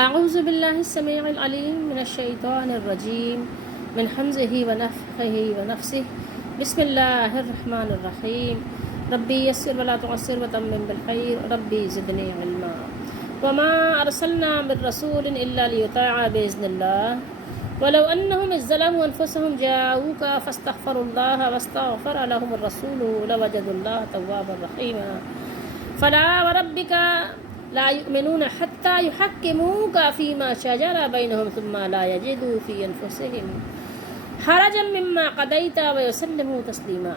اعوذ باللہ السمیع العلیم من الشیطان الرجیم من حمزہ ونفخہ ونفسہ بسم اللہ الرحمن الرحیم ربی یسر ولا تعسر وتمم بالخیر ربی زدنی علما وما ارسلنا من رسول الا لیطاع باذن اللہ ولو انہم اذ ظلموا انفسهم جاؤوک فاستغفروا اللہ واستغفر لهم الرسول لوجدوا اللہ توابا رحیما فلا وربک لا يؤمنون حتى يحكموك فيما شجر بينهم ثم لا يجدوا في أنفسهم حرجا مما قضيت ويسلموا تسليما۔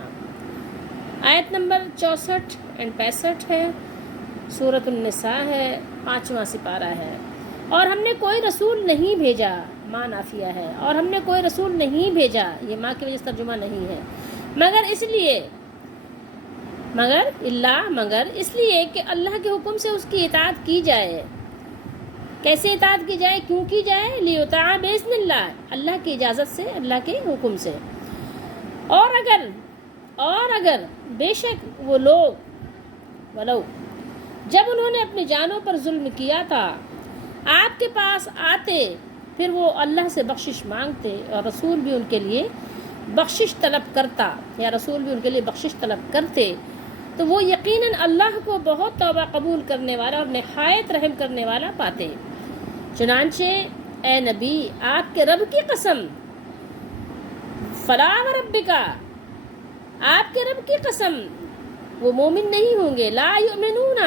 آیت نمبر 64 اور 65 ہے، سورۃ النساء ہے، 5واں سپارہ ہے۔ اور ہم نے کوئی رسول نہیں بھیجا، ماں نافیہ ہے، اور ہم نے کوئی رسول نہیں بھیجا، یہ ماں کی وجہ سے ترجمہ نہیں ہے، مگر اس لیے کہ اللہ کے حکم سے اس کی اطاعت کی جائے۔ کیسے اطاعت کی جائے، کیوں کی جائے؟ لیطاع باذن اللہ، اللہ کی اجازت سے، اللہ کے حکم سے۔ اور اگر بے شک وہ لوگ ولو جب انہوں نے اپنی جانوں پر ظلم کیا تھا آپ کے پاس آتے، پھر وہ اللہ سے بخشش مانگتے اور رسول بھی ان کے لیے بخشش طلب کرتا، یا رسول بھی ان کے لیے بخشش طلب کرتے، تو وہ یقیناً اللہ کو بہت توبہ قبول کرنے والا اور نہایت رحم کرنے والا پاتے۔ چنانچہ اے نبی، آپ کے رب کی قسم، فلا وربک، آپ کے رب کی قسم، وہ مومن نہیں ہوں گے، لا یؤمنون،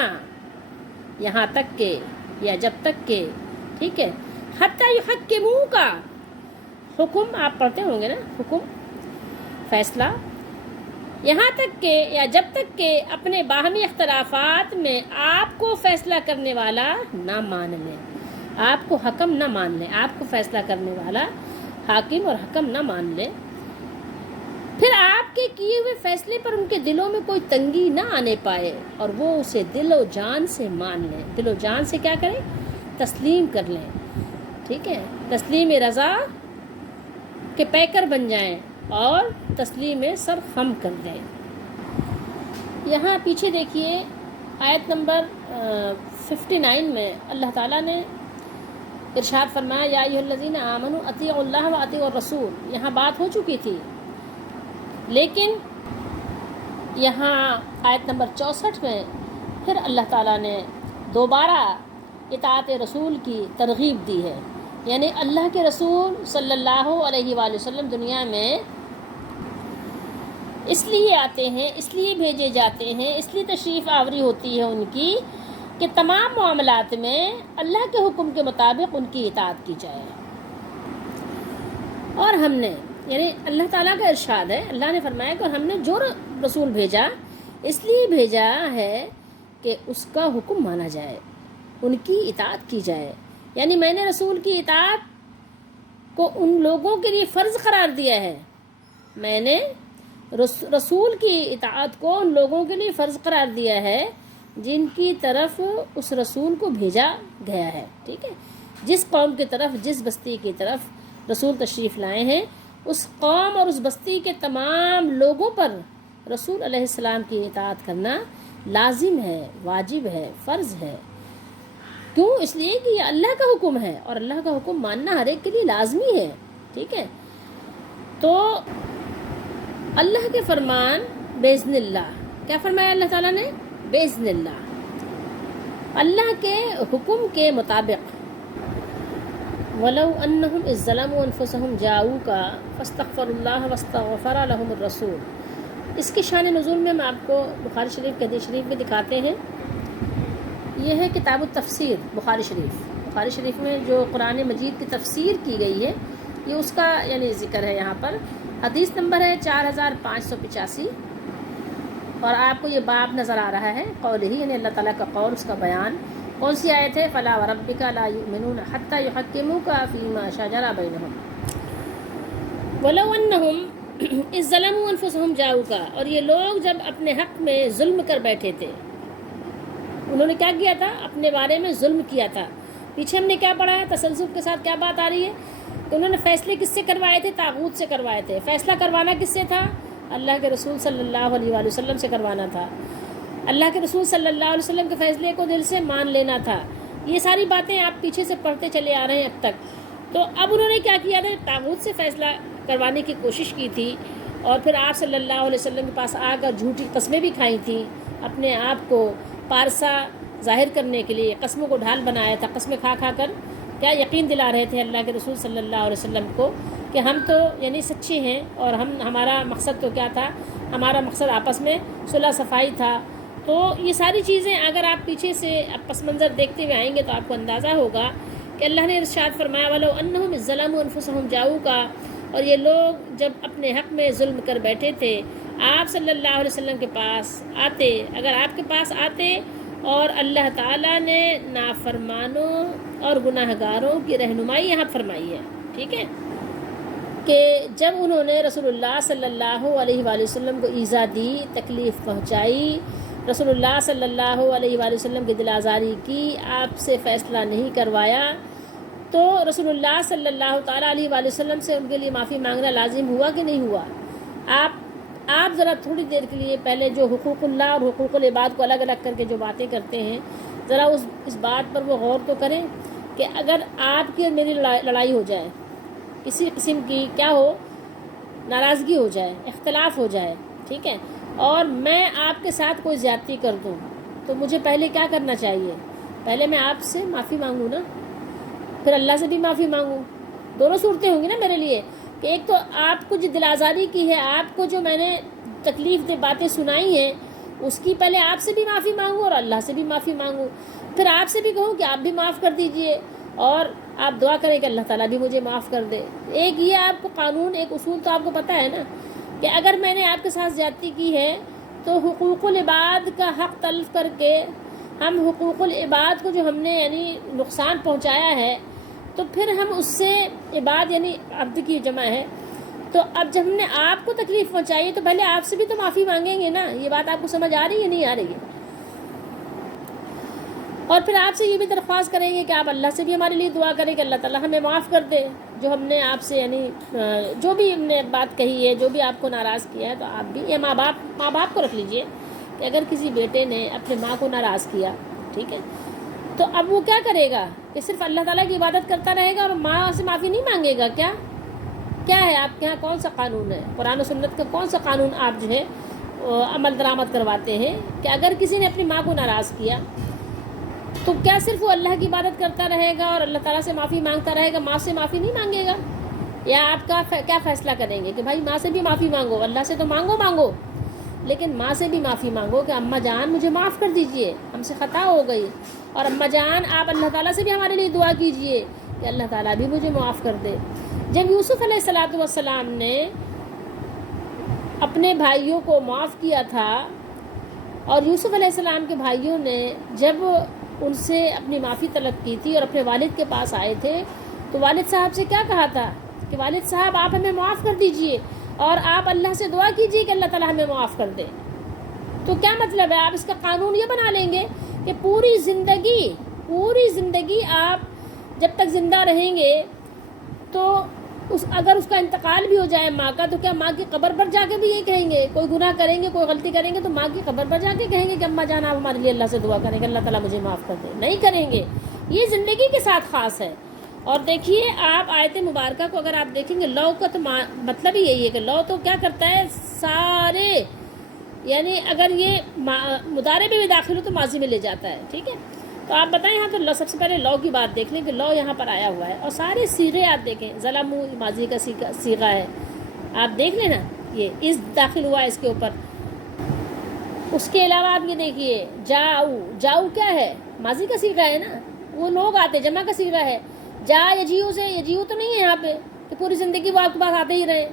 یہاں تک کہ یا جب تک کہ، ٹھیک ہے، حتی یحکموک، حکم آپ پڑھتے ہوں گے نا، حکم فیصلہ، یہاں تک کہ یا جب تک کہ اپنے باہمی اختلافات میں آپ کو فیصلہ کرنے والا نہ مان لیں، آپ کو حکم نہ مان لیں، آپ کو فیصلہ کرنے والا حاکم اور حکم نہ مان لیں، پھر آپ کے کیے ہوئے فیصلے پر ان کے دلوں میں کوئی تنگی نہ آنے پائے اور وہ اسے دل و جان سے مان لیں۔ دل و جان سے کیا کریں؟ تسلیم کر لیں، ٹھیک ہے، تسلیم رضا کے پیکر بن جائیں اور تسلیم سر خم کر دیں۔ یہاں پیچھے دیکھیے آیت نمبر 59 میں اللہ تعالیٰ نے ارشاد فرمایا، یا ایھا الذین آمنوا اطیعوا اللہ واطیعوا الرسول، یہاں بات ہو چکی تھی، لیکن یہاں آیت نمبر 64 میں پھر اللہ تعالیٰ نے دوبارہ اطاعت رسول کی ترغیب دی ہے، یعنی اللہ کے رسول صلی اللہ علیہ وآلہ وسلم دنیا میں اس لیے آتے ہیں، اس لیے بھیجے جاتے ہیں، اس لیے تشریف آوری ہوتی ہے ان کی کہ تمام معاملات میں اللہ کے حکم کے مطابق ان کی اطاعت کی جائے۔ اور ہم نے، یعنی اللہ تعالیٰ کا ارشاد ہے، اللہ نے فرمایا کہ ہم نے جو رسول بھیجا اس لیے بھیجا ہے کہ اس کا حکم مانا جائے، ان کی اطاعت کی جائے، یعنی میں نے رسول کی اطاعت کو ان لوگوں کے لیے فرض قرار دیا ہے، میں نے رسول کی اطاعت کو ان لوگوں کے لیے فرض قرار دیا ہے جن کی طرف اس رسول کو بھیجا گیا ہے، ٹھیک ہے، جس قوم کی طرف، جس بستی کی طرف رسول تشریف لائے ہیں، اس قوم اور اس بستی کے تمام لوگوں پر رسول علیہ السلام کی اطاعت کرنا لازم ہے، واجب ہے، فرض ہے۔ کیوں؟ اس لیے کہ یہ اللہ کا حکم ہے اور اللہ کا حکم ماننا ہر ایک کے لیے لازمی ہے، ٹھیک ہے۔ تو اللہ کے فرمان باذن اللہ، کیا فرمایا اللہ تعالیٰ نے؟ باذن اللہ، اللہ کے حکم کے مطابق۔ وَلَوْ أَنَّهُمْ إِذ ظَّلَمُوا أَنفُسَهُمْ جَاءُوكَ فَاسْتَغْفَرُوا اللَّهَ وَاسْتَغْفَرَ لَهُمُ الرَّسُولُ، اس کی شان نزول میں ہم آپ کو بخاری شریف کے حدیث شریف میں دکھاتے ہیں۔ یہ ہے کتاب التفسیر، بخاری شریف میں جو قرآن مجید کی تفسیر کی گئی ہے، یہ اس کا یعنی ذکر ہے۔ یہاں پر حدیث نمبر ہے 4585، اور آپ کو یہ باب نظر آ رہا ہے، قول ہی، یعنی اللہ تعالیٰ کا قول، اس کا بیان۔ کون سی آیت ہے؟ فلا وربک لا یؤمنون حتی یحکموک فیما شجر بینہم ولو انہم اذ ظلموا انفسہم جاؤک، اور یہ لوگ جب اپنے حق میں ظلم کر بیٹھے تھے، انہوں نے کیا کیا تھا؟ اپنے بارے میں ظلم کیا تھا۔ پیچھے ہم نے کیا پڑھا ہے؟ تسلسل کے ساتھ کیا بات آ رہی ہے کہ انہوں نے فیصلے کس سے کروائے تھے؟ طاغوت سے کروائے تھے۔ فیصلہ کروانا کس سے تھا؟ اللہ کے رسول صلی اللہ علیہ وآلہ وسلم سے کروانا تھا۔ اللہ کے رسول صلی اللہ علیہ وسلم کے فیصلے کو دل سے مان لینا تھا، یہ ساری باتیں آپ پیچھے سے پڑھتے چلے آ رہے ہیں اب تک. تو اب انہوں نے کیا کیا تھا, طاغوت سے فیصلہ کروانے کی کوشش کی تھی, اور پھر آپ صلی اللہ علیہ وسلم کے پاس آ کر جھوٹی قسمیں بھی کھائی تھیں, اپنے آپ کو پارسا ظاہر کرنے کے لیے قسموں کو ڈھال بنایا تھا. قسمیں کھا کھا کر کیا یقین دلا رہے تھے اللہ کے رسول صلی اللہ علیہ وسلم کو کہ ہم تو یعنی سچے ہیں, اور ہمارا مقصد تو کیا تھا, ہمارا مقصد آپس میں صلح صفائی تھا. تو یہ ساری چیزیں اگر آپ پیچھے سے پس منظر دیکھتے ہوئے آئیں گے تو آپ کو اندازہ ہوگا کہ اللہ نے ارشاد فرمایا وَلَوْ أَنَّهُمْ ظَلَمُوا أَنفُسَهُمْ جَاءُوكَ, اور یہ لوگ جب اپنے حق میں ظلم کر بیٹھے تھے آپ صلی اللہ علیہ وسلم کے پاس آتے, اگر آپ کے پاس آتے, اور اللہ تعالیٰ نے نافرمانوں اور گناہ گاروں کی رہنمائی یہاں فرمائی ہے, ٹھیک ہے, کہ جب انہوں نے رسول اللہ صلی اللہ علیہ وآلہ وسلم کو ایذا دی, تکلیف پہنچائی, رسول اللہ صلی اللہ علیہ وآلہ وسلم کی دل آزاری کی, آپ سے فیصلہ نہیں کروایا, تو رسول اللہ صلی اللہ تعالیٰ علیہ وآلہ وسلم سے ان کے لیے معافی مانگنا لازم ہوا کہ نہیں ہوا؟ آپ ذرا تھوڑی دیر کے لیے پہلے جو حقوق اللہ اور حقوق العباد کو الگ الگ کر کے جو باتیں کرتے ہیں, ذرا اس بات پر وہ غور تو کریں کہ اگر آپ کی اور میری لڑائی ہو جائے, کسی قسم کی کیا ہو, ناراضگی ہو جائے, اختلاف ہو جائے, ٹھیک ہے, اور میں آپ کے ساتھ کوئی زیادتی کر دوں, تو مجھے پہلے کیا کرنا چاہیے؟ پہلے میں آپ سے معافی مانگوں نا, پھر اللہ سے بھی معافی مانگوں. دونوں صورتیں ہوں گی نا میرے لیے, کہ ایک تو آپ کو جو دل آزاری کی ہے, آپ کو جو میں نے تکلیف دہ باتیں سنائی ہیں, اس کی پہلے آپ سے بھی معافی مانگوں اور اللہ سے بھی معافی مانگوں, پھر آپ سے بھی کہوں کہ آپ بھی معاف کر دیجئے, اور آپ دعا کریں کہ اللہ تعالیٰ بھی مجھے معاف کر دے. ایک یہ آپ کو قانون, ایک اصول تو آپ کو پتہ ہے نا, کہ اگر میں نے آپ کے ساتھ زیادتی کی ہے تو حقوق العباد کا حق تلف کر کے ہم حقوق العباد کو جو ہم نے یعنی نقصان پہنچایا ہے, تو پھر ہم اس سے عباد یعنی عبد کی جمع ہے, تو اب جب ہم نے آپ کو تکلیف پہنچائی تو پہلے آپ سے بھی تو معافی مانگیں گے نا. یہ بات آپ کو سمجھ آ رہی ہے نہیں آ رہی ہے؟ اور پھر آپ سے یہ بھی درخواست کریں گے کہ آپ اللہ سے بھی ہمارے لیے دعا کریں کہ اللہ تعالیٰ ہمیں معاف کر دے, جو ہم نے آپ سے یعنی جو بھی ہم نے بات کہی ہے, جو بھی آپ کو ناراض کیا ہے. تو آپ بھی یہ ماں باپ کو رکھ لیجئے کہ اگر کسی بیٹے نے اپنے ماں کو ناراض کیا, ٹھیک ہے, تو اب وہ کیا کرے گا کہ صرف اللہ تعالیٰ کی عبادت کرتا رہے گا اور ماں سے معافی نہیں مانگے گا؟ کیا ہے آپ کے یہاں کون سا قانون ہے؟ قرآن و سنت کا کون سا قانون آپ جو ہے عمل درآمد کرواتے ہیں کہ اگر کسی نے اپنی ماں کو ناراض کیا تو کیا صرف وہ اللہ کی عبادت کرتا رہے گا اور اللہ تعالیٰ سے معافی مانگتا رہے گا, ماں سے معافی نہیں مانگے گا؟ یا آپ کا کیا فیصلہ کریں گے کہ بھائی ماں سے بھی معافی مانگو, اللہ سے تو مانگو, لیکن ماں سے بھی معافی مانگو کہ اماں جان مجھے معاف کر دیجئے, ہم سے خطا ہو گئی, اور اماں جان آپ اللہ تعالیٰ سے بھی ہمارے لیے دعا کیجئے کہ اللہ تعالیٰ بھی مجھے معاف کر دے. جب یوسف علیہ السلام نے اپنے بھائیوں کو معاف کیا تھا, اور یوسف علیہ السلام کے بھائیوں نے جب ان سے اپنی معافی طلب کی تھی اور اپنے والد کے پاس آئے تھے, تو والد صاحب سے کیا کہا تھا کہ والد صاحب آپ ہمیں معاف کر دیجئے اور آپ اللہ سے دعا کیجئے کہ اللہ تعالیٰ ہمیں معاف کر دے. تو کیا مطلب ہے؟ آپ اس کا قانون یہ بنا لیں گے کہ پوری زندگی آپ جب تک زندہ رہیں گے تو اگر اس کا انتقال بھی ہو جائے ماں کا, تو کیا ماں کی قبر پر جا کے بھی یہ کہیں گے؟ کوئی گناہ کریں گے, کوئی غلطی کریں گے تو ماں کی قبر پر جا کے کہیں گے کہ اماں جان آپ ہمارے لیے اللہ سے دعا کریں کہ اللہ تعالیٰ مجھے معاف کر دے؟ نہیں کریں گے. یہ زندگی کے ساتھ خاص ہے. اور دیکھیے آپ آیت مبارکہ کو اگر آپ دیکھیں گے, لو کا تو مطلب ہی یہی ہے کہ لو تو کیا کرتا ہے, سارے یعنی اگر یہ مضارع میں بھی داخل ہو تو ماضی میں لے جاتا ہے, ٹھیک ہے. تو آپ بتائیں یہاں تو سب سے پہلے لو کی بات دیکھ لیں کہ لو یہاں پر آیا ہوا ہے, اور سارے صیغے آپ دیکھیں, ظلموا ماضی کا صیغہ ہے, آپ دیکھ لیں نا, یہ اس داخل ہوا ہے اس کے اوپر. اس کے علاوہ آپ یہ دیکھیے جاؤ کیا ہے, ماضی کا صیغہ ہے نا, وہ لوگ آتے, جمع کا صیغہ ہے. یجیو سے یجیو تو نہیں ہے یہاں پہ کہ پوری زندگی وہ آپ کے پاس آتے ہی رہے,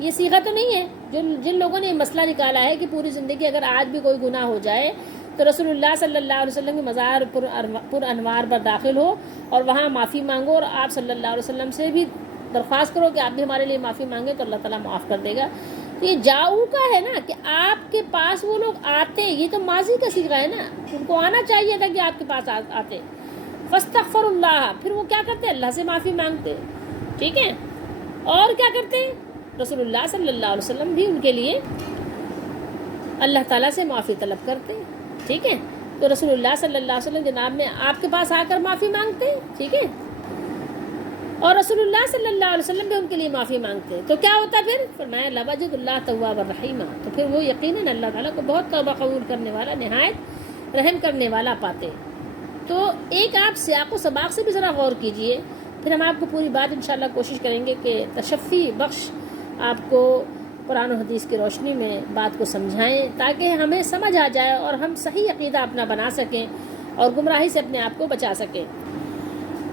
یہ صیغہ تو نہیں ہے. جن لوگوں نے یہ مسئلہ نکالا ہے کہ پوری زندگی اگر آج بھی کوئی گناہ ہو جائے تو رسول اللہ صلی اللہ علیہ وسلم کے مزار پر انوار پر داخل ہو اور وہاں معافی مانگو, اور آپ صلی اللہ علیہ وسلم سے بھی درخواست کرو کہ آپ بھی ہمارے لیے معافی مانگیں تو اللہ تعالیٰ معاف کر دے گا. یہ جاؤ کا ہے نا کہ آپ کے پاس وہ لوگ آتے, یہ تو ماضی کا صیغہ ہے نا, ان کو آنا چاہیے تھا کہ آپ کے پاس آتے. فاستغفر اللہ, پھر وہ کیا کرتے, اللہ سے معافی مانگتے, ٹھیک ہے. اور کیا کرتے, رسول اللہ صلی اللہ علیہ وسلم بھی ان کے لیے اللہ تعالیٰ سے معافی طلب کرتے, ٹھیک ہے. تو رسول اللہ صلی اللہ علیہ وسلم جناب میں آپ کے پاس آ کر معافی مانگتے ہیں، ٹھیک ہے، اور رسول اللہ صلی اللہ علیہ وسلم بھی ان کے لیے معافی مانگتے ہیں، تو کیا ہوتا پھر؟ فرمایا لوجد اللہ تواب الرحیم، تو پھر وہ یقیناً اللہ تعالیٰ کو بہت توبہ قبول کرنے والا، نہایت رحم کرنے والا پاتے۔ تو ایک آپ سیاق و سباق سے بھی ذرا غور کیجئے، پھر ہم آپ کو پوری بات انشاءاللہ کوشش کریں گے کہ تشفی بخش آپ کو قرآن و حدیث کی روشنی میں بات کو سمجھائیں، تاکہ ہمیں سمجھ آ جائے اور ہم صحیح عقیدہ اپنا بنا سکیں اور گمراہی سے اپنے آپ کو بچا سکیں۔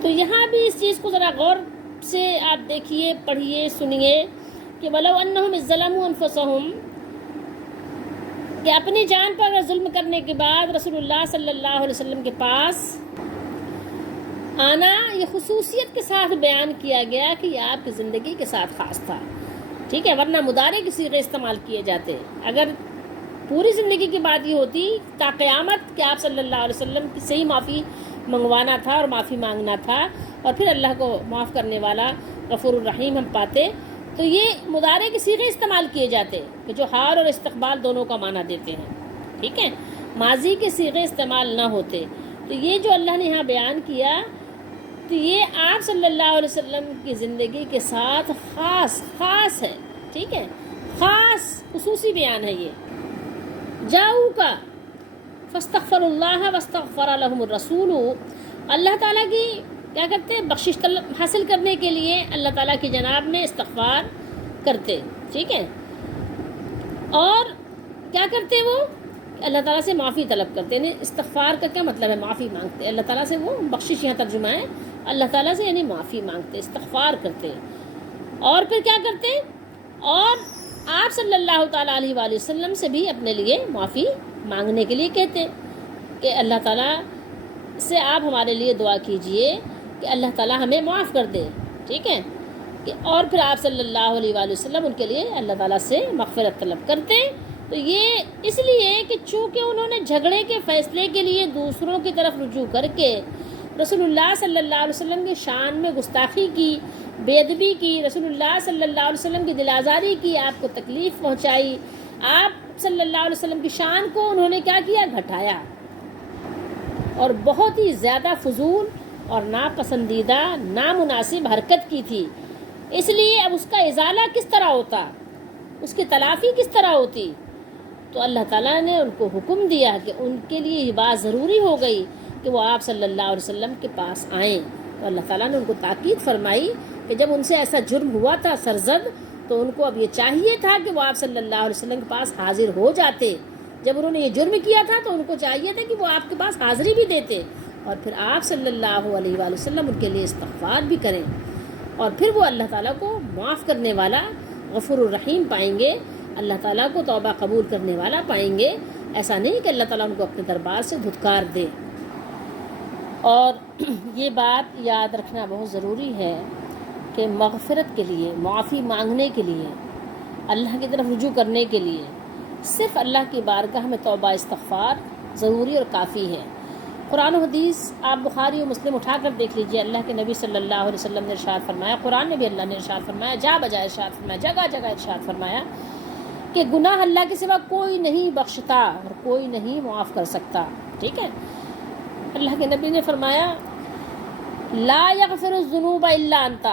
تو یہاں بھی اس چیز کو ذرا غور سے آپ دیکھیے، پڑھیے، سنیے کہ وَلَوْ أَنَّهُمْ إِذ ظَّلَمُوا أَنفُسَهُمْ، کہ اپنی جان پر ظلم کرنے کے بعد رسول اللہ صلی اللہ علیہ وسلم کے پاس آنا، یہ خصوصیت کے ساتھ بیان کیا گیا کہ یہ آپ کی زندگی کے ساتھ خاص تھا، ٹھیک ہے، ورنہ مضارع کے صیغے استعمال کیے جاتے۔ اگر پوری زندگی کی بات یہ ہوتی تا قیامت کہ آپ صلی اللہ علیہ وسلم سے ہی معافی منگوانا تھا اور معافی مانگنا تھا، اور پھر اللہ کو معاف کرنے والا غفور الرحیم ہم پاتے، تو یہ مضارع کے صیغے استعمال کیے جاتے کہ جو حال اور استقبال دونوں کا معنی دیتے ہیں، ٹھیک ہے، ماضی کے صیغے استعمال نہ ہوتے۔ تو یہ جو اللہ نے یہاں بیان کیا، تو یہ آپ صلی اللہ علیہ وسلم کی زندگی کے ساتھ خاص ہے، ٹھیک ہے، خاص خصوصی بیان ہے یہ۔ جاؤ کا فاستغفر اللہ واستغفر لهم الرسول، اللہ تعالیٰ کی کیا کرتے ہیں؟ بخشش حاصل کرنے کے لیے اللہ تعالیٰ کی جناب میں استغفار کرتے، ٹھیک ہے، اور کیا کرتے وہ؟ اللہ تعالیٰ سے معافی طلب کرتے، یعنی استغفار کا کیا مطلب ہے؟ معافی مانگتے اللہ تعالیٰ سے، وہ بخشش یہاں ترجمہ ہے اللہ تعالیٰ سے، یعنی معافی مانگتے، استغفار کرتے، اور پھر کیا کرتے؟ اور آپ صلی اللہ تعالیٰ علیہ وآلہ وسلم سے بھی اپنے لیے معافی مانگنے کے لیے کہتے کہ اللہ تعالیٰ سے آپ ہمارے لیے دعا کیجئے کہ اللہ تعالیٰ ہمیں معاف کر دے، ٹھیک ہے، کہ اور پھر آپ صلی اللہ علیہ وآلہ وسلم ان کے لیے اللہ تعالیٰ سے مغفرت طلب کرتے۔ تو یہ اس لیے کہ چونکہ انہوں نے جھگڑے کے فیصلے کے لیے دوسروں کی طرف رجوع کر کے رسول اللہ صلی اللہ علیہ وسلم کی شان میں گستاخی کی، بے ادبی کی، رسول اللہ صلی اللہ علیہ وسلم کی دل آزاری کی، آپ کو تکلیف پہنچائی، آپ صلی اللہ علیہ وسلم کی شان کو انہوں نے کیا کیا؟ گھٹایا، اور بہت ہی زیادہ فضول اور ناپسندیدہ نامناسب حرکت کی تھی۔ اس لیے اب اس کا ازالہ کس طرح ہوتا، اس کی تلافی کس طرح ہوتی؟ تو اللہ تعالیٰ نے ان کو حکم دیا کہ ان کے لیے یہ بات ضروری ہو گئی کہ وہ آپ صلی اللہ علیہ وسلم کے پاس آئیں۔ تو اللہ تعالیٰ نے ان کو تاکید فرمائی کہ جب ان سے ایسا جرم ہوا تھا سرزد، تو ان کو اب یہ چاہیے تھا کہ وہ آپ صلی اللہ علیہ وسلم کے پاس حاضر ہو جاتے۔ جب انہوں نے یہ جرم کیا تھا تو ان کو چاہیے تھا کہ وہ آپ کے پاس حاضری بھی دیتے، اور پھر آپ صلی اللہ علیہ وآلہ وسلم ان کے لیے استغفار بھی کریں، اور پھر وہ اللہ تعالیٰ کو معاف کرنے والا غفور الرحیم پائیں گے، اللہ تعالیٰ کو توبہ قبول کرنے والا پائیں گے۔ ایسا نہیں کہ اللہ تعالیٰ ان کو اپنے دربار سے دھتکار دے۔ اور یہ بات یاد رکھنا بہت ضروری ہے کہ مغفرت کے لیے، معافی مانگنے کے لیے، اللہ کی طرف رجوع کرنے کے لیے صرف اللہ کی بارگاہ میں توبہ استغفار ضروری اور کافی ہے۔ قرآن و حدیث آپ بخاری و مسلم اٹھا کر دیکھ لیجئے، اللہ کے نبی صلی اللہ علیہ وسلم نے ارشاد فرمایا، قرآن میں بھی اللہ نے ارشاد فرمایا، جا بجا ارشاد فرمایا، جگہ جگہ ارشاد فرمایا کہ گناہ اللہ کے سوا کوئی نہیں بخشتا اور کوئی نہیں معاف کر سکتا، ٹھیک ہے۔ اللہ کے نبی نے فرمایا لا یغفر الذنوب الا انت،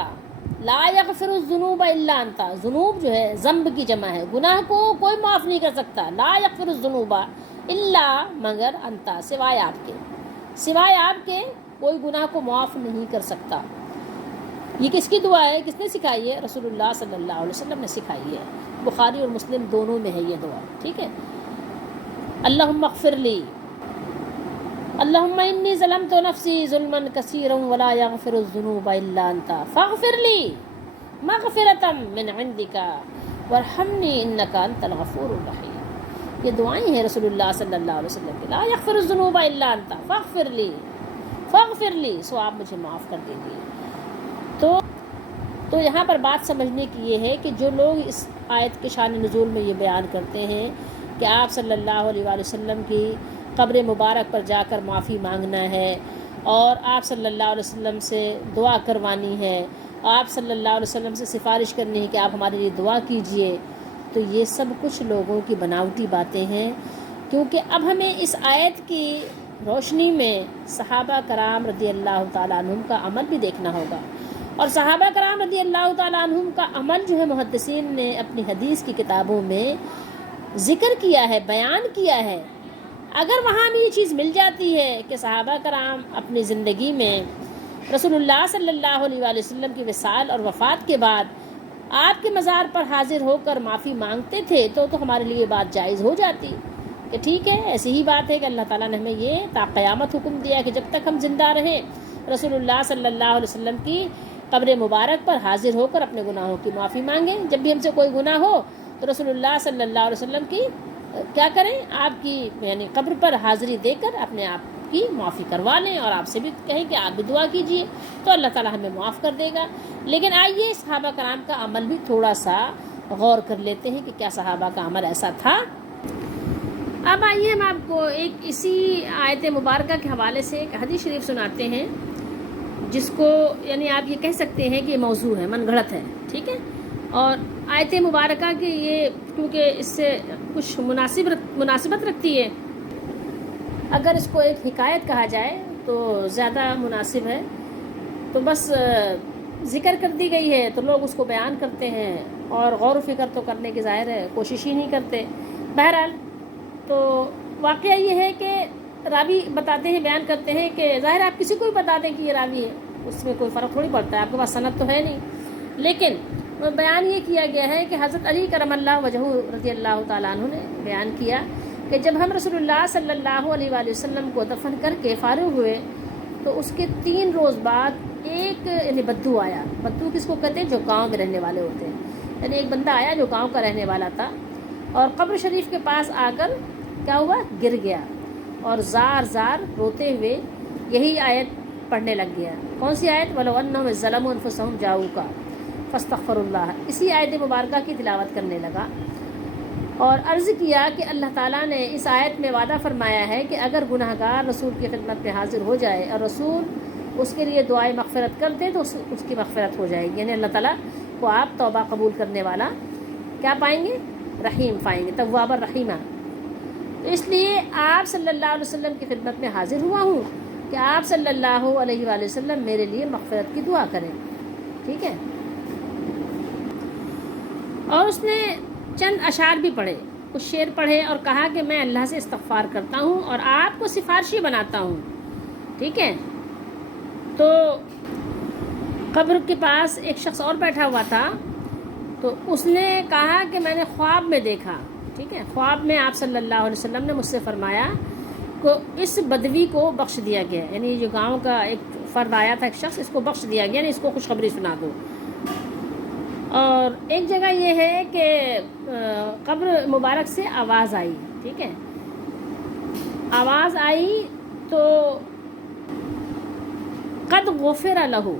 لا یغفر الذنوب الا انت، ذنوب جو ہے ذنب کی جمع ہے، گناہ کو کوئی معاف نہیں کر سکتا، لا یغفر الذنوب الا، مگر انت، سوائے آپ کے، سوائے آپ کے کوئی گناہ کو معاف نہیں کر سکتا۔ یہ کس کی دعا ہے؟ کس نے سکھائی ہے؟ رسول اللہ صلی اللہ علیہ وسلم نے سکھائی ہے، بخاری اور مسلم دونوں میں ہے یہ دعا، ٹھیک ہے۔ اللہم اغفر لی، اللہم انی ظلمت نفسی ظلما کثیرا ولا یغفر الذنوب الا انت فاغفر لی مغفرۃ من عندک وارحمنی انک انت الغفور الرحیم۔ یہ دعائیں ہیں رسول اللہ صلی اللہ علیہ وسلم کی، لا یغفر الذنوب الا انت فاغفر لی، فاغفر لی، سو آپ مجھے معاف کر دیجیے۔ تو یہاں پر بات سمجھنے کی یہ ہے کہ جو لوگ اس آیت کے شان نزول میں یہ بیان کرتے ہیں کہ آپ صلی اللہ علیہ وآلہ وسلم کی قبر مبارک پر جا کر معافی مانگنا ہے، اور آپ صلی اللہ علیہ وسلم سے دعا کروانی ہے، آپ صلی اللہ علیہ وسلم سے سفارش کرنی ہے کہ آپ ہمارے لیے دعا کیجئے، تو یہ سب کچھ لوگوں کی بناوٹی باتیں ہیں، کیونکہ اب ہمیں اس آیت کی روشنی میں صحابہ کرام رضی اللہ تعالیٰ عنہم کا عمل بھی دیکھنا ہوگا. اور صحابہ کرام رضی اللہ تعالیٰ عنہم کا عمل جو ہے محدثین نے اپنی حدیث کی کتابوں میں ذکر کیا ہے، بیان کیا ہے. اگر وہاں بھی یہ چیز مل جاتی ہے کہ صحابہ کرام اپنی زندگی میں رسول اللہ صلی اللہ علیہ وآلہ وسلم کی وصال اور وفات کے بعد آپ کے مزار پر حاضر ہو کر معافی مانگتے تھے تو ہمارے لیے بات جائز ہو جاتی کہ ٹھیک ہے، ایسی ہی بات ہے کہ اللہ تعالیٰ نے ہمیں یہ تا قیامت حکم دیا کہ جب تک ہم زندہ رہیں رسول اللہ صلی اللہ علیہ وسلم کی قبر مبارک پر حاضر ہو کر اپنے گناہوں کی معافی مانگیں. جب بھی ہم سے کوئی گناہ ہو تو رسول اللہ صلی اللہ علیہ وسلم کی کیا کریں، آپ کی یعنی قبر پر حاضری دے کر اپنے آپ کی معافی کروا لیں اور آپ سے بھی کہیں کہ آپ بھی دعا کیجئے تو اللہ تعالیٰ ہمیں معاف کر دے گا. لیکن آئیے صحابہ کرام کا عمل بھی تھوڑا سا غور کر لیتے ہیں کہ کیا صحابہ کا عمل ایسا تھا. اب آئیے ہم آپ کو ایک اسی آیت مبارکہ کے حوالے سے ایک حدیث شریف سناتے ہیں جس کو یعنی آپ یہ کہہ سکتے ہیں کہ یہ موضوع ہے، من گھڑت ہے. ٹھیک ہے، اور آیت مبارکہ کی یہ کیونکہ اس سے کچھ مناسبت رکھتی ہے، اگر اس کو ایک حکایت کہا جائے تو زیادہ مناسب ہے. تو بس ذکر کر دی گئی ہے تو لوگ اس کو بیان کرتے ہیں اور غور و فکر تو کرنے کی ظاہر ہے کوشش ہی نہیں کرتے. بہرحال تو واقعہ یہ ہے کہ راوی بتاتے ہیں، بیان کرتے ہیں کہ ظاہر آپ کسی کو بھی بتا دیں کہ یہ راوی ہے، اس میں کوئی فرق تھوڑی پڑتا ہے، آپ کے پاس سند تو ہے نہیں. لیکن بیان یہ کیا گیا ہے کہ حضرت علی کرم اللہ وجہہ رضی اللہ تعالیٰ عنہ نے بیان کیا کہ جب ہم رسول اللہ صلی اللہ علیہ وآلہ وسلم کو دفن کر کے فارغ ہوئے تو اس کے 3 روز بعد ایک یعنی بدو آیا. بدو کس کو کہتے ہیں؟ جو گاؤں میں رہنے والے ہوتے ہیں. یعنی ایک بندہ آیا جو گاؤں کا رہنے والا تھا اور قبر شریف کے پاس آ کر کیا ہوا، گر گیا اور زار زار روتے ہوئے یہی آیت پڑھنے لگ گیا. کون سی آیت؟ وَلَوْ أَنَّهُمْ ظَلَمُوا أَنفُسَهُمْ جَاءُوكَ فَاسْتَغْفَرُوا اللَّهَ. اسی آیت مبارکہ کی تلاوت کرنے لگا اور عرض کیا کہ اللہ تعالیٰ نے اس آیت میں وعدہ فرمایا ہے کہ اگر گناہ گار رسول کی خدمت میں حاضر ہو جائے اور رسول اس کے لیے دعائے مغفرت کر دے تو اس کی مغفرت ہو جائے گی. یعنی اللہ تعالیٰ کو آپ توبہ قبول کرنے والا کیا پائیں گے؟ رحیم پائیں گے، تواب الرحیمہ. تو اس لیے آپ صلی اللہ علیہ وسلم کی خدمت میں حاضر ہوا ہوں کہ آپ صلی اللہ علیہ وآلہ وسلم میرے لیے مغفرت کی دعا کریں. ٹھیک ہے، اور اس نے چند اشعار بھی پڑھے، کچھ شعر پڑھے اور کہا کہ میں اللہ سے استغفار کرتا ہوں اور آپ کو سفارشی بناتا ہوں. ٹھیک ہے، تو قبر کے پاس ایک شخص اور بیٹھا ہوا تھا تو اس نے کہا کہ میں نے خواب میں دیکھا. ٹھیک ہے، خواب میں آپ صلی اللہ علیہ وسلم نے مجھ سے فرمایا کہ اس بدوی کو بخش دیا گیا، یعنی جو گاؤں کا ایک فرد آیا تھا، ایک شخص، اس کو بخش دیا گیا، یعنی اس کو خوشخبری سنا دو. اور ایک جگہ یہ ہے کہ قبر مبارک سے آواز آئی. ٹھیک ہے، آواز آئی تو قد غفر لہو،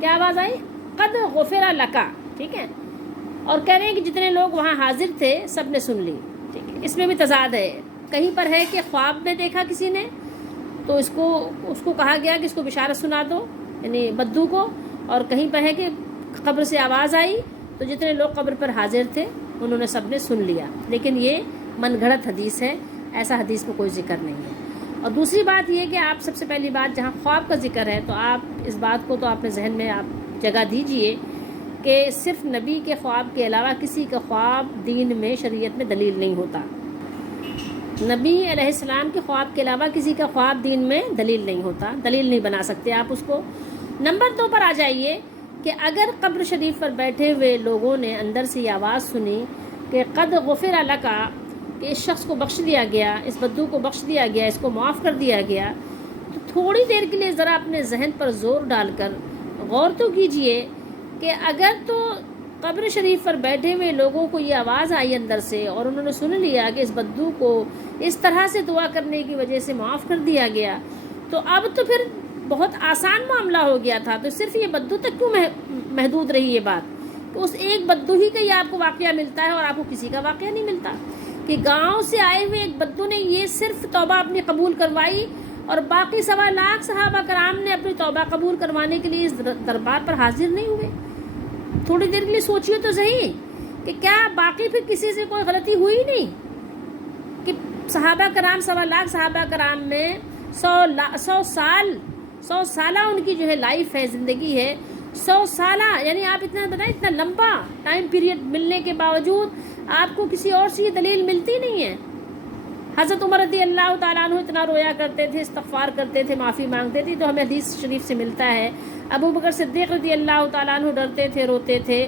کیا آواز آئی؟ قد غفر لکا. ٹھیک ہے، اور کہہ رہے ہیں کہ جتنے لوگ وہاں حاضر تھے سب نے سن لی. ٹھیک ہے، اس میں بھی تضاد ہے. کہیں پر ہے کہ خواب میں دیکھا کسی نے تو اس کو کہا گیا کہ اس کو بشارت سنا دو، یعنی بدو کو، اور کہیں پر ہے کہ قبر سے آواز آئی تو جتنے لوگ قبر پر حاضر تھے انہوں نے سب نے سن لیا. لیکن یہ من گھڑت حدیث ہے، ایسا حدیث میں کوئی ذکر نہیں ہے. اور دوسری بات یہ کہ آپ سب سے پہلی بات جہاں خواب کا ذکر ہے تو آپ اس بات کو تو اپنے ذہن میں آپ جگہ دیجئے کہ صرف نبی کے خواب کے علاوہ کسی کا خواب دین میں شریعت میں دلیل نہیں ہوتا. نبی علیہ السلام کے خواب کے علاوہ کسی کا خواب دین میں دلیل نہیں ہوتا، دلیل نہیں بنا سکتے آپ اس کو. نمبر 2 پر آ جائیے کہ اگر قبر شریف پر بیٹھے ہوئے لوگوں نے اندر سے یہ آواز سنی کہ قد غفر لکا، کہ اس شخص کو بخش دیا گیا، اس بدو کو بخش دیا گیا، اس کو معاف کر دیا گیا، تو تھوڑی دیر کے لیے ذرا اپنے ذہن پر زور ڈال کر غور تو کیجئے کہ اگر تو قبر شریف پر بیٹھے ہوئے لوگوں کو یہ آواز آئی اندر سے اور انہوں نے سن لیا کہ اس بدو کو اس طرح سے دعا کرنے کی وجہ سے معاف کر دیا گیا، تو اب تو پھر بہت آسان معاملہ ہو گیا تھا. تو صرف یہ بدو تک کیوں محدود رہی یہ بات کہ اس ایک بدو ہی کا یہ آپ کو واقعہ ملتا ہے اور آپ کو کسی کا واقعہ نہیں ملتا کہ گاؤں سے آئے ہوئے ایک بدو نے یہ صرف توبہ اپنی قبول کروائی اور باقی 1.25 لاکھ صحابہ کرام نے اپنی توبہ قبول کروانے کے لیے اس دربار پر حاضر نہیں ہوئے. تھوڑی دیر کے لیے سوچیے تو صحیح کہ کیا باقی پھر کسی سے کوئی غلطی ہوئی نہیں کہ صحابہ کرام 1.25 لاکھ صحابہ کرام میں 100 سالہ ان کی جو ہے لائف ہے، زندگی ہے 100 سالہ، یعنی آپ اتنا بتائیں اتنا لمبا ٹائم پیریڈ ملنے کے باوجود آپ کو کسی اور سے یہ دلیل ملتی نہیں ہے۔ حضرت عمر رضی اللہ تعالیٰ عنہ اتنا رویا کرتے تھے، استغفار کرتے تھے، معافی مانگتے تھے، تو ہمیں حدیث شریف سے ملتا ہے۔ ابو بکر صدیق رضی اللہ تعالیٰ عنہ ڈرتے تھے، روتے تھے۔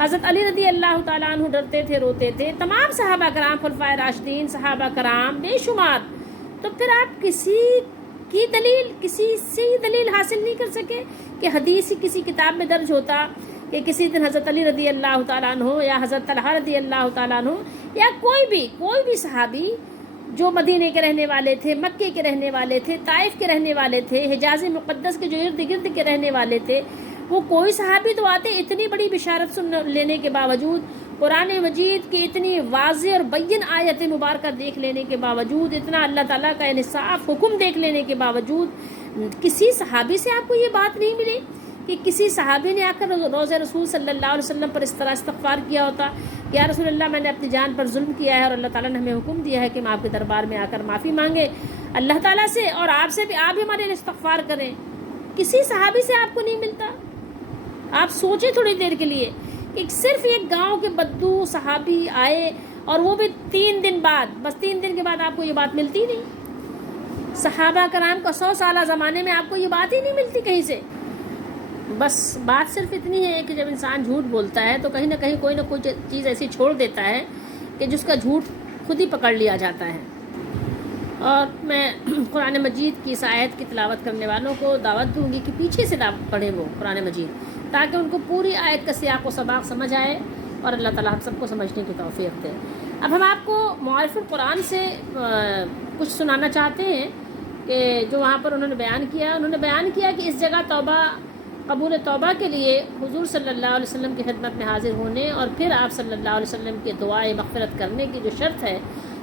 حضرت علی رضی اللہ تعالیٰ عنہ ڈرتے تھے، روتے تھے۔ تمام صحابہ کرام، خلفائے راشدین، صحابہ کرام بے شمار۔ تو پھر آپ کسی سے دلیل حاصل نہیں کر سکے کہ حدیث کسی کتاب میں درج ہوتا کہ کسی دن حضرت علی رضی اللہ تعالیٰ عنہ یا حضرت طلحہ رضی اللہ تعالیٰ عنہ یا کوئی بھی صحابی جو مدینے کے رہنے والے تھے، مکے کے رہنے والے تھے، طائف کے رہنے والے تھے، حجاز مقدس کے جو ارد گرد کے رہنے والے تھے، وہ کوئی صحابی تو آتے اتنی بڑی بشارت سن لینے کے باوجود، قرآن مجید کی اتنی واضح اور بین آیت مبارکہ دیکھ لینے کے باوجود، اتنا اللہ تعالیٰ کا انصاف حکم دیکھ لینے کے باوجود، کسی صحابی سے آپ کو یہ بات نہیں ملی کہ کسی صحابی نے آ کر روضہ رسول صلی اللہ علیہ وسلم پر اس طرح استغفار کیا ہوتا کہ یا رسول اللہ میں نے اپنی جان پر ظلم کیا ہے اور اللہ تعالیٰ نے ہمیں حکم دیا ہے کہ ہم آپ کے دربار میں آ کر معافی مانگیں اللہ تعالیٰ سے، اور آپ سے بھی، آپ بھی ہمارے لیے استغفار کریں۔ کسی صحابی سے آپ کو نہیں ملتا۔ آپ سوچیں تھوڑی دیر کے لیے کہ صرف ایک گاؤں کے بدو صحابی آئے، اور وہ بھی 3 دن بعد، بس 3 دن کے بعد آپ کو یہ بات ملتی نہیں۔ صحابہ کرام کا 100 سالہ زمانے میں آپ کو یہ بات ہی نہیں ملتی کہیں سے۔ بس بات صرف اتنی ہے کہ جب انسان جھوٹ بولتا ہے تو کہیں نہ کہیں کوئی نہ کوئی چیز ایسی چھوڑ دیتا ہے کہ جس کا جھوٹ خود ہی پکڑ لیا جاتا ہے۔ اور میں قرآن مجید کی اس آیت کی تلاوت کرنے والوں کو دعوت دوں گی کہ پیچھے سے پڑھیں وہ قرآن مجید، تاکہ ان کو پوری آیت کا سیاق و سباق سمجھ آئے اور اللہ تعالیٰ ہم سب کو سمجھنے کی توفیق دے۔ اب ہم آپ کو معارف القرآن سے کچھ سنانا چاہتے ہیں کہ جو وہاں پر انہوں نے بیان کیا کہ اس جگہ قبول توبہ کے لیے حضور صلی اللہ علیہ وسلم کی خدمت میں حاضر ہونے اور پھر آپ صلی اللہ علیہ وسلم کے دعائے مغفرت کرنے کی جو شرط ہے،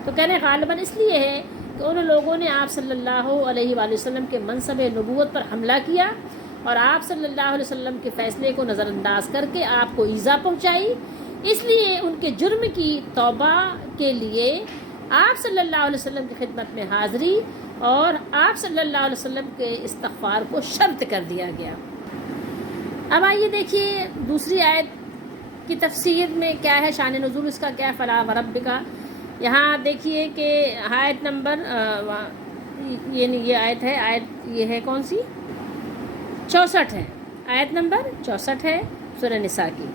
تو کہنے غالباً اس لیے ہے کہ ان لوگوں نے آپ صلی اللہ علیہ وآلہ وسلم کے منصب نبوت پر حملہ کیا اور آپ صلی اللہ علیہ وسلم کے فیصلے کو نظر انداز کر کے آپ کو ایذا پہنچائی، اس لیے ان کے جرم کی توبہ کے لیے آپ صلی اللہ علیہ وسلم کی خدمت میں حاضری اور آپ صلی اللہ علیہ وسلم کے استغفار کو شرط کر دیا گیا۔ اب آئیے دیکھیے دوسری آیت کی تفسیر میں کیا ہے، شان نزول اس کا کیا ہے، فلا وربک کا۔ یہاں دیکھیے کہ آیت نمبر یہ آیت یہ ہے کون سی، 64 ہے، آیت نمبر 64 ہے سورہ نساء کی۔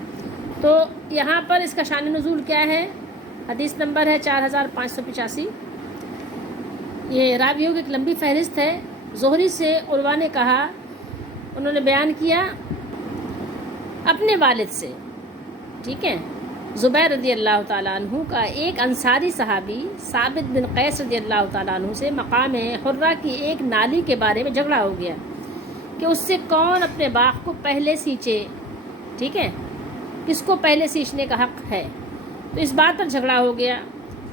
تو یہاں پر اس کا شان نزول کیا ہے، حدیث نمبر ہے 4585۔ یہ راویوں کی ایک لمبی فہرست ہے۔ زہری سے عروہ نے کہا، انہوں نے بیان کیا اپنے والد سے، ٹھیک ہے، زبیر رضی اللہ تعالیٰ عنہ کا ایک انصاری صحابی ثابت بن قیس رضی اللہ تعالیٰ عنہ سے مقام حرہ کی ایک نالی کے بارے میں جھگڑا ہو گیا کہ اس سے کون اپنے باغ کو پہلے سینچے، ٹھیک ہے، کس کو پہلے سینچنے کا حق ہے۔ تو اس بات پر جھگڑا ہو گیا۔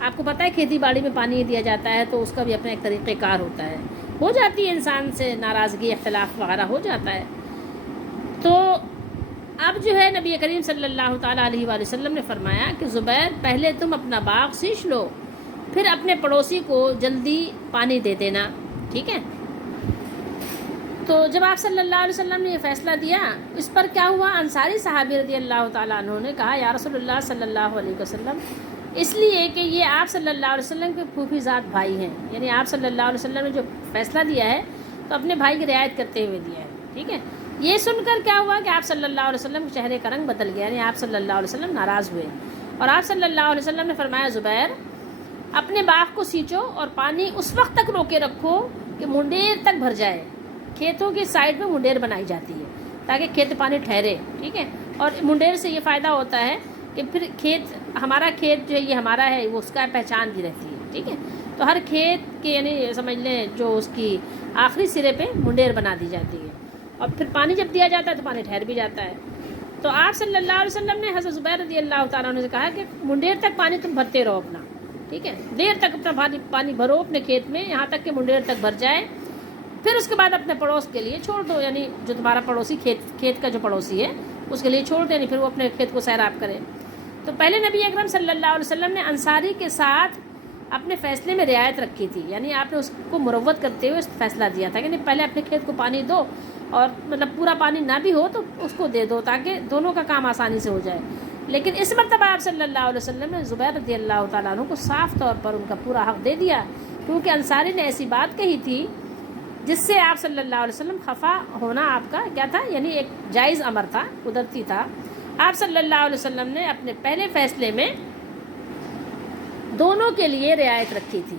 آپ کو پتہ ہے کھیتی باڑی میں پانی دیا جاتا ہے تو اس کا بھی اپنا ایک طریقہ کار ہوتا ہے، ہو جاتی ہے انسان سے ناراضگی، اختلاف وغیرہ ہو جاتا ہے۔ تو اب جو ہے نبی کریم صلی اللہ تعالیٰ علیہ وآلہ وسلم نے فرمایا کہ زبیر پہلے تم اپنا باغ سینچ لو، پھر اپنے پڑوسی کو جلدی پانی دے دینا، ٹھیک ہے۔ تو جب آپ صلی اللہ علیہ وسلم نے یہ فیصلہ دیا، اس پر کیا ہوا، انصاری صحابی رضی اللہ تعالیٰ عنہ نے کہا یا رسول اللہ صلی اللہ علیہ وسلم، اس لیے کہ یہ آپ صلی اللہ علیہ وسلم کے پھوپھی زاد بھائی ہیں، یعنی آپ صلی اللہ علیہ وسلم نے جو فیصلہ دیا ہے تو اپنے بھائی کی رعایت کرتے ہوئے دیا ہے، ٹھیک ہے۔ یہ سن کر کیا ہوا کہ آپ صلی اللہ علیہ وسلم کے چہرے کا رنگ بدل گیا، یعنی آپ صلی اللہ علیہ وسلم ناراض ہوئے، اور آپ صلی اللہ علیہ وسلم نے فرمایا زبیر اپنے باغ کو سینچو اور پانی اس وقت تک روکے رکھو کہ منڈیر تک بھر جائے۔ کھیتوں کے سائڈ میں منڈیر بنائی جاتی ہے تاکہ کھیت پانی ٹھہرے، ٹھیک ہے، اور منڈیر سے یہ فائدہ ہوتا ہے کہ پھر ہمارا کھیت جو ہے یہ ہمارا ہے، وہ اس کا پہچان بھی رہتی ہے، ٹھیک ہے۔ تو ہر کھیت کے یعنی سمجھ لیں جو اس کی آخری سرے پہ منڈیر بنا دی جاتی ہے، اور پھر پانی جب دیا جاتا ہے تو پانی ٹھہر بھی جاتا ہے۔ تو آپ صلی اللہ علیہ وسلم نے حضرت زبیر رضی اللہ تعالیٰ عنہ سے کہا کہ منڈیر تک پانی تم بھرتے رہو اپنا، ٹھیک ہے، دیر تک اپنا پانی بھرو اپنے کھیت میں، یہاں تک کہ منڈیر تک بھر جائے، پھر اس کے بعد اپنے پڑوس کے لیے چھوڑ دو، یعنی جو تمہارا پڑوسی کھیت کا جو پڑوسی ہے اس کے لیے چھوڑ دیں، پھر وہ اپنے کھیت کو سیراب کرے۔ تو پہلے نبی اکرم صلی اللہ علیہ وسلم نے انصاری کے ساتھ اپنے فیصلے میں رعایت رکھی تھی، یعنی آپ نے اس کو مروت کرتے ہوئے فیصلہ دیا تھا کہ پہلے اپنے کھیت کو پانی دو، اور مطلب پورا پانی نہ بھی ہو تو اس کو دے دو تاکہ دونوں کا کام آسانی سے ہو جائے۔ لیکن اس مرتبہ آپ صلی اللہ علیہ وسلم نے زبیر رضی اللہ تعالیٰ عنہ کو صاف طور پر ان کا پورا حق دے دیا، کیونکہ انصاری نے ایسی بات کہی تھی جس سے آپ صلی اللہ علیہ وسلم خفا ہونا آپ کا کیا تھا، یعنی ایک جائز امر تھا، قدرتی تھا۔ آپ صلی اللہ علیہ وسلم نے اپنے پہلے فیصلے میں دونوں کے لیے رعایت رکھی تھی۔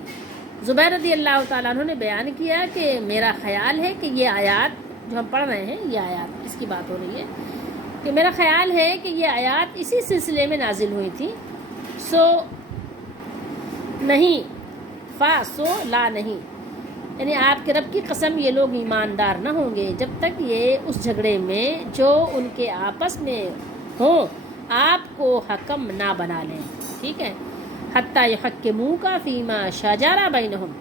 زبیر رضی اللہ تعالیٰ عنہ نے بیان کیا کہ میرا خیال ہے کہ یہ آیات جو ہم پڑھ رہے ہیں، یہ آیات اس کی بات ہو رہی ہے کہ میرا خیال ہے کہ یہ آیات اسی سلسلے میں نازل ہوئی تھی، سو نہیں فا سو لا نہیں، یعنی آپ کے رب کی قسم یہ لوگ ایماندار نہ ہوں گے جب تک یہ اس جھگڑے میں جو ان کے آپس میں ہوں آپ کو حکم نہ بنا لیں، ٹھیک ہے، حتیٰ یحکموک فیما شجر بینہم۔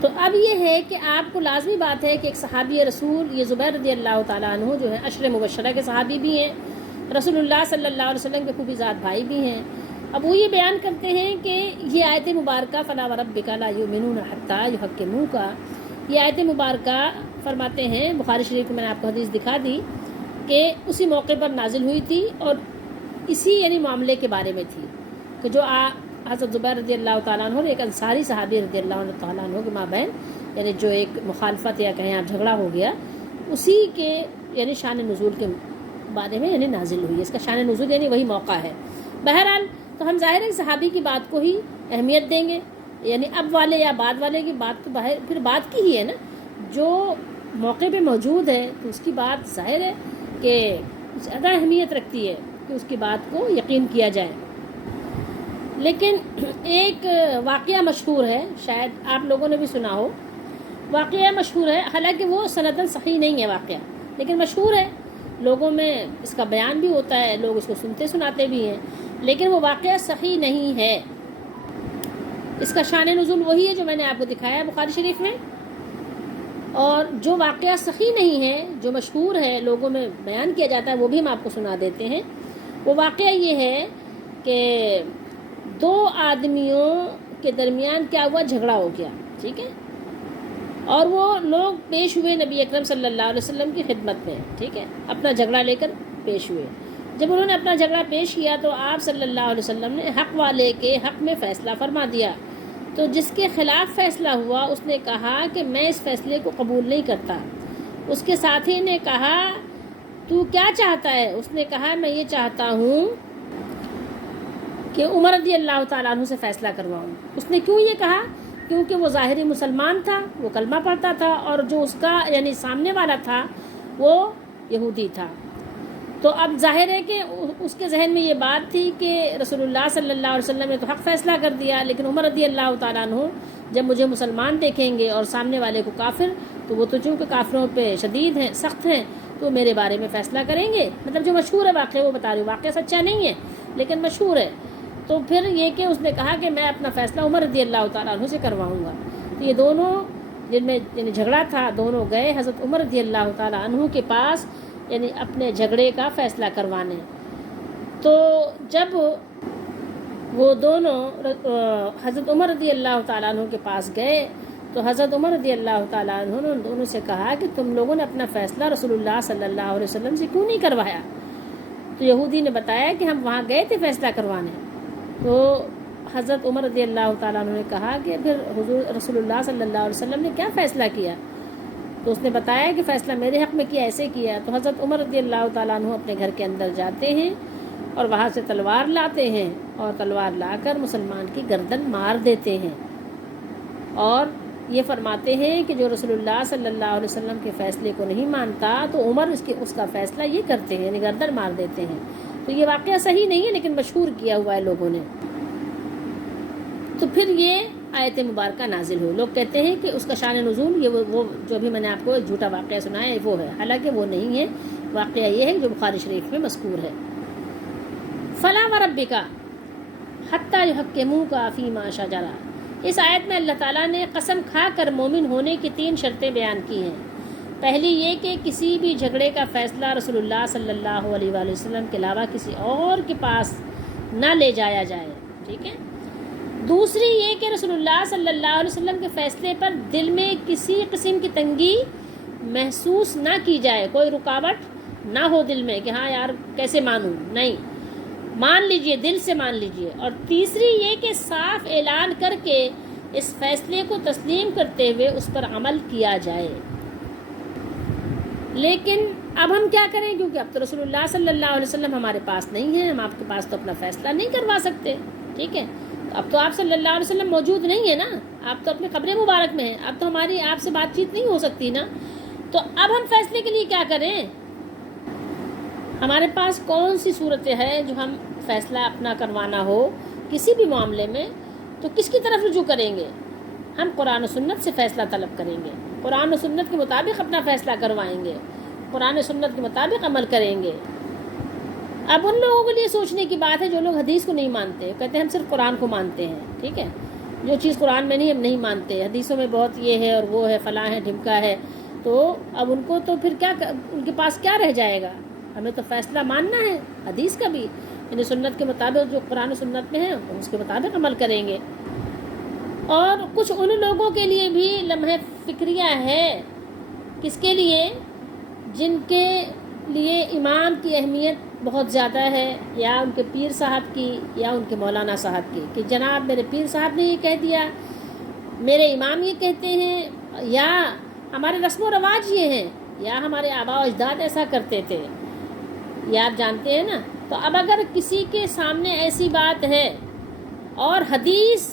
تو اب یہ ہے کہ آپ کو لازمی بات ہے کہ ایک صحابی رسول، یہ زبیر رضی اللہ تعالیٰ عنہ جو ہے عشر مبشرہ کے صحابی بھی ہیں، رسول اللہ صلی اللہ علیہ وسلم کے خوبی ذات بھائی بھی ہیں۔ اب وہ یہ بیان کرتے ہیں کہ یہ آیت مبارکہ فلا وربک لا یؤمنون حتی یحکموک، یہ آیت مبارکہ فرماتے ہیں، بخاری شریف میں نے آپ کو حدیث دکھا دی کہ اسی موقع پر نازل ہوئی تھی اور اسی یعنی معاملے کے بارے میں تھی کہ جو حضرت زبیر رضی اللہ تعالیٰ عنہ اور ایک انصاری صحابی رضی اللہ تعالیٰ عنہ کے مابین یعنی جو ایک مخالفت یا کہیں آپ جھگڑا ہو گیا، اسی کے یعنی شان نزول کے بارے میں یعنی نازل ہوئی، اس کا شان نزول یعنی وہی موقع ہے۔ بہرحال تو ہم ظاہر ہے صحابی کی بات کو ہی اہمیت دیں گے، یعنی اب والے یا بعد والے کی بات تو پھر بات کی ہی ہے نا، جو موقع پہ موجود ہے تو اس کی بات ظاہر ہے کہ زیادہ اہمیت رکھتی ہے کہ اس کی بات کو یقین کیا جائے۔ لیکن ایک واقعہ مشہور ہے، شاید آپ لوگوں نے بھی سنا ہو، واقعہ مشہور ہے، حالانکہ وہ سنداً صحیح نہیں ہے واقعہ، لیکن مشہور ہے، لوگوں میں اس کا بیان بھی ہوتا ہے، لوگ اس کو سنتے سناتے بھی ہیں، لیکن وہ واقعہ صحیح نہیں ہے۔ اس کا شان نزول وہی ہے جو میں نے آپ کو دکھایا ہے بخاری شریف میں، اور جو واقعہ صحیح نہیں ہے، جو مشہور ہے، لوگوں میں بیان کیا جاتا ہے، وہ بھی ہم آپ کو سنا دیتے ہیں۔ وہ واقعہ یہ ہے کہ دو آدمیوں کے درمیان کیا ہوا، جھگڑا ہو گیا، ٹھیک ہے، اور وہ لوگ پیش ہوئے نبی اکرم صلی اللہ علیہ وسلم کی خدمت میں، ٹھیک ہے، اپنا جھگڑا لے کر پیش ہوئے۔ جب انہوں نے اپنا جھگڑا پیش کیا تو آپ صلی اللہ علیہ وسلم نے حق والے کے حق میں فیصلہ فرما دیا، تو جس کے خلاف فیصلہ ہوا اس نے کہا کہ میں اس فیصلے کو قبول نہیں کرتا۔ اس کے ساتھی نے کہا تو کیا چاہتا ہے؟ اس نے کہا میں یہ چاہتا ہوں کہ عمر رضی اللہ تعالیٰ عنہ سے فیصلہ کرواؤں۔ اس نے کیوں یہ کہا؟ کیونکہ وہ ظاہری مسلمان تھا، وہ کلمہ پڑھتا تھا، اور جو اس کا یعنی سامنے والا تھا وہ یہودی تھا۔ تو اب ظاہر ہے کہ اس کے ذہن میں یہ بات تھی کہ رسول اللہ صلی اللہ علیہ وسلم نے تو حق فیصلہ کر دیا، لیکن عمر رضی اللہ تعالیٰ عنہ جب مجھے مسلمان دیکھیں گے اور سامنے والے کو کافر، تو وہ تو چونکہ کافروں پہ شدید ہیں، سخت ہیں، تو میرے بارے میں فیصلہ کریں گے۔ مطلب جو مشہور ہے واقعہ وہ بتا رہی ہوں، واقعہ سچا نہیں ہے لیکن مشہور ہے۔ تو پھر یہ کہ اس نے کہا کہ میں اپنا فیصلہ عمر رضی اللہ تعالیٰ عنہ سے کرواؤں گا۔ تو یہ دونوں جن میں یعنی جھگڑا تھا، دونوں گئے حضرت عمر رضی اللہ تعالیٰ عنہ کے پاس یعنی اپنے جھگڑے کا فیصلہ کروانے۔ تو جب وہ دونوں حضرت عمر رضی اللہ تعالیٰ عنہ کے پاس گئے تو حضرت عمر رضی اللہ تعالیٰ عنہ نے ان دونوں سے کہا کہ تم لوگوں نے اپنا فیصلہ رسول اللہ صلی اللہ علیہ وسلم سے کیوں نہیں کروایا؟ تو یہودی نے بتایا کہ ہم وہاں گئے تھے فیصلہ کروانے۔ تو حضرت عمر رضی اللہ تعالیٰ عنہ نے کہا کہ پھر حضور رسول اللہ صلی اللہ علیہ وسلم نے کیا فیصلہ کیا؟ تو اس نے بتایا کہ فیصلہ میرے حق میں کیا، ایسے کیا۔ تو حضرت عمر رضی اللہ تعالیٰ عنہ اپنے گھر کے اندر جاتے ہیں اور وہاں سے تلوار لاتے ہیں اور تلوار لا کر مسلمان کی گردن مار دیتے ہیں، اور یہ فرماتے ہیں کہ جو رسول اللہ صلی اللہ علیہ وسلم کے فیصلے کو نہیں مانتا تو عمر اس کا فیصلہ یہ کرتے ہیں، یعنی گردن مار دیتے ہیں۔ تو یہ واقعہ صحیح نہیں ہے لیکن مشہور کیا ہوا ہے لوگوں نے۔ تو پھر یہ آیت مبارکہ نازل ہوئی۔ لوگ کہتے ہیں کہ اس کا شان نزول یہ وہ جو ابھی میں نے آپ کو ایک جھوٹا واقعہ سنایا ہے وہ ہے، حالانکہ وہ نہیں ہے۔ واقعہ یہ ہے جو بخاری شریف میں مذکور ہے، فلا وربک حتی یحکموک فیما شجر۔ اس آیت میں اللہ تعالیٰ نے قسم کھا کر مومن ہونے کی 3 شرطیں بیان کی ہیں۔ پہلی یہ کہ کسی بھی جھگڑے کا فیصلہ رسول اللہ صلی اللہ علیہ وآلہ وسلم کے علاوہ کسی اور کے پاس نہ لے جایا جائے، ٹھیک ہے۔ دوسری یہ کہ رسول اللہ صلی اللہ علیہ وسلم کے فیصلے پر دل میں کسی قسم کی تنگی محسوس نہ کی جائے، کوئی رکاوٹ نہ ہو دل میں کہ ہاں یار کیسے مانوں، نہیں، مان لیجئے، دل سے مان لیجئے۔ اور تیسری یہ کہ صاف اعلان کر کے اس فیصلے کو تسلیم کرتے ہوئے اس پر عمل کیا جائے۔ لیکن اب ہم کیا کریں، کیونکہ اب تو رسول اللہ صلی اللہ علیہ وسلم ہمارے پاس نہیں ہے، ہم آپ کے پاس تو اپنا فیصلہ نہیں کروا سکتے، ٹھیک ہے، اب تو آپ صلی اللہ علیہ وسلم موجود نہیں ہے نا، آپ تو اپنے قبر مبارک میں ہیں، اب تو ہماری آپ سے بات چیت نہیں ہو سکتی نا، تو اب ہم فیصلے کے لیے کیا کریں؟ ہمارے پاس کون سی صورت ہے جو ہم فیصلہ اپنا کروانا ہو کسی بھی معاملے میں تو کس کی طرف رجوع کریں گے؟ ہم قرآن و سنت سے فیصلہ طلب کریں گے، قرآن و سنت کے مطابق اپنا فیصلہ کروائیں گے، قرآن و سنت کے مطابق عمل کریں گے۔ اب ان لوگوں کے لیے سوچنے کی بات ہے جو لوگ حدیث کو نہیں مانتے، کہتے ہیں ہم صرف قرآن کو مانتے ہیں، ٹھیک ہے، جو چیز قرآن میں نہیں ہم نہیں مانتے، حدیثوں میں بہت یہ ہے اور وہ ہے، فلاں ہے، ڈھمکا ہے، تو اب ان کو تو پھر کیا، ان کے پاس کیا رہ جائے گا؟ ہمیں تو فیصلہ ماننا ہے حدیث کا بھی، یعنی سنت کے مطابق جو قرآن و سنت میں ہے اس کے مطابق عمل کریں گے۔ اور کچھ ان لوگوں کے لیے بھی لمحہ فکریہ ہے، کس کے لیے؟ جن کے لیے امام کی اہمیت بہت زیادہ ہے، یا ان کے پیر صاحب کی یا ان کے مولانا صاحب کی، کہ جناب میرے پیر صاحب نے یہ کہہ دیا، میرے امام یہ کہتے ہیں، یا ہمارے رسم و رواج یہ ہیں، یا ہمارے آباء و اجداد ایسا کرتے تھے، یہ آپ جانتے ہیں نا۔ تو اب اگر کسی کے سامنے ایسی بات ہے اور حدیث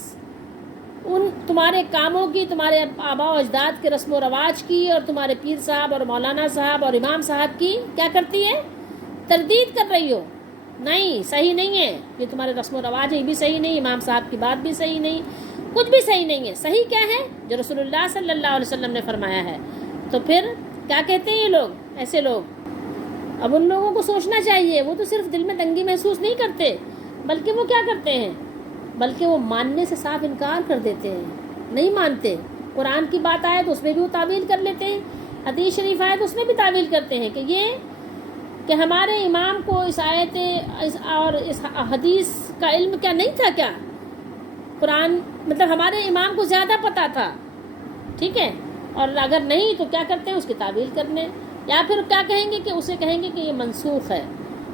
ان تمہارے کاموں کی، تمہارے آباء و اجداد کے رسم و رواج کی، اور تمہارے پیر صاحب اور مولانا صاحب اور امام صاحب کی کیا کرتی ہے؟ تردید کر رہی ہو، نہیں صحیح نہیں ہے، یہ تمہارے رسم و رواج ہے، یہ بھی صحیح نہیں، امام صاحب کی بات بھی صحیح نہیں، کچھ بھی صحیح نہیں ہے، صحیح کیا ہے؟ جو رسول اللہ صلی اللہ علیہ وسلم نے فرمایا ہے۔ تو پھر کیا کہتے ہیں یہ لوگ، ایسے لوگ؟ اب ان لوگوں کو سوچنا چاہیے، وہ تو صرف دل میں تنگی محسوس نہیں کرتے، بلکہ وہ کیا کرتے ہیں؟ بلکہ وہ ماننے سے صاف انکار کر دیتے ہیں، نہیں مانتے۔ قرآن کی بات آئے تو اس میں بھی وہ تعویل کر لیتے ہیں، حدیث شریف آئے تو اس میں بھی تعویل کرتے ہیں کہ یہ کہ ہمارے امام کو اس آیت اور اس حدیث کا علم کیا نہیں تھا کیا؟ قرآن مطلب ہمارے امام کو زیادہ پتہ تھا، ٹھیک ہے، اور اگر نہیں تو کیا کرتے ہیں؟ اس کی تعویل کرنے، یا پھر کیا کہیں گے کہ اسے کہیں گے کہ یہ منسوخ ہے،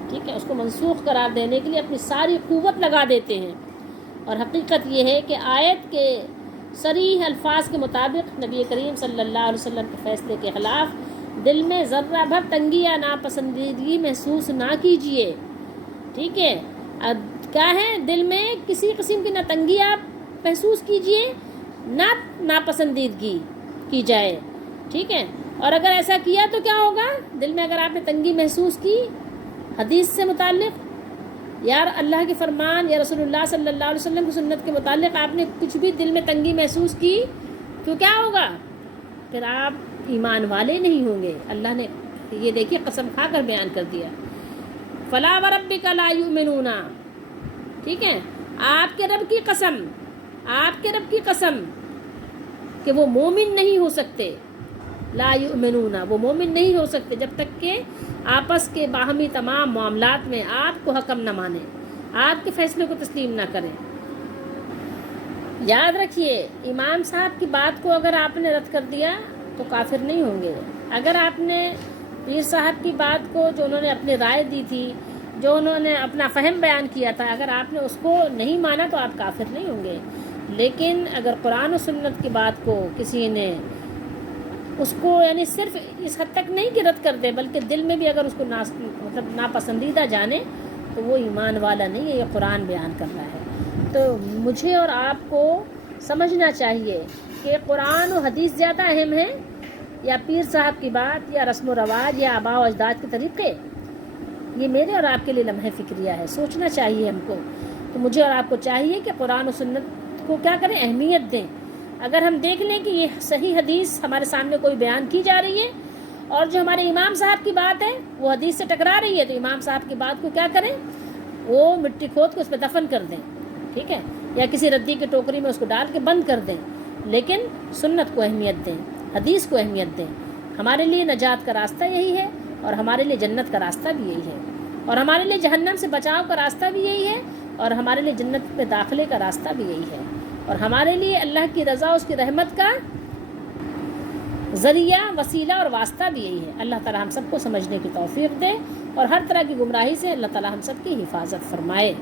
ٹھیک ہے، اس کو منسوخ قرار دینے کے لیے اپنی ساری قوت لگا دیتے ہیں۔ اور حقیقت یہ ہے کہ آیت کے صریح الفاظ کے مطابق نبی کریم صلی اللہ علیہ وسلم کے فیصلے کے خلاف دل میں ذرہ بھر تنگی یا ناپسندیدگی محسوس نہ کیجیے، ٹھیک ہے، اب کیا ہے؟ دل میں کسی قسم کی نہ تنگی آپ محسوس کیجیے، نہ ناپسندیدگی کی جائے، ٹھیک ہے۔ اور اگر ایسا کیا تو کیا ہوگا؟ دل میں اگر آپ نے تنگی محسوس کی حدیث سے متعلق، یا اللہ کے فرمان یا رسول اللہ صلی اللہ علیہ وسلم کی سنت کے متعلق آپ نے کچھ بھی دل میں تنگی محسوس کی تو کیا ہوگا؟ پھر آپ ایمان والے نہیں ہوں گے۔ اللہ نے یہ دیکھیے قسم کھا کر بیان کر دیا، فلا وربک لا یؤمنون، ٹھیک ہے، آپ کے رب کی قسم، آپ کے رب کی قسم کہ وہ مومن نہیں ہو سکتے، لا یؤمنون، وہ مومن نہیں ہو سکتے جب تک کہ آپس کے باہمی تمام معاملات میں آپ کو حکم نہ مانیں، آپ کے فیصلے کو تسلیم نہ کریں۔ یاد رکھیے، امام صاحب کی بات کو اگر آپ نے رد کر دیا تو کافر نہیں ہوں گے۔ اگر آپ نے پیر صاحب کی بات کو، جو انہوں نے اپنی رائے دی تھی، جو انہوں نے اپنا فہم بیان کیا تھا، اگر آپ نے اس کو نہیں مانا تو آپ کافر نہیں ہوں گے۔ لیکن اگر قرآن و سنت کی بات کو کسی نے اس کو یعنی صرف اس حد تک نہیں کہ رد کر دے، بلکہ دل میں بھی اگر اس کو مطلب ناپسندیدہ جانے تو وہ ایمان والا نہیں ہے، یہ قرآن بیان کر رہا ہے۔ تو مجھے اور آپ کو سمجھنا چاہیے کہ قرآن و حدیث زیادہ اہم ہے یا پیر صاحب کی بات یا رسم و رواج یا آباء و اجداد کے طریقے؟ یہ میرے اور آپ کے لیے لمحہ فکریہ ہے، سوچنا چاہیے ہم کو۔ تو مجھے اور آپ کو چاہیے کہ قرآن و سنت کو کیا کریں؟ اہمیت دیں۔ اگر ہم دیکھ لیں کہ یہ صحیح حدیث ہمارے سامنے کوئی بیان کی جا رہی ہے اور جو ہمارے امام صاحب کی بات ہے وہ حدیث سے ٹکرا رہی ہے، تو امام صاحب کی بات کو کیا کریں؟ وہ مٹی کھود کے اس پہ دفن کر دیں، ٹھیک ہے، یا کسی ردی کی ٹوکری میں اس کو ڈال کے بند کر دیں، لیکن سنت کو اہمیت دیں، حدیث کو اہمیت دیں۔ ہمارے لیے نجات کا راستہ یہی ہے، اور ہمارے لیے جنت کا راستہ بھی یہی ہے، اور ہمارے لیے جہنم سے بچاؤ کا راستہ بھی یہی ہے، اور ہمارے لیے جنت میں داخلے کا راستہ بھی یہی ہے، اور ہمارے لیے اللہ کی رضا، اس کی رحمت کا ذریعہ، وسیلہ اور واسطہ بھی یہی ہے۔ اللہ تعالی ہم سب کو سمجھنے کی توفیق دے، اور ہر طرح کی گمراہی سے اللہ تعالی ہم سب کی حفاظت فرمائے۔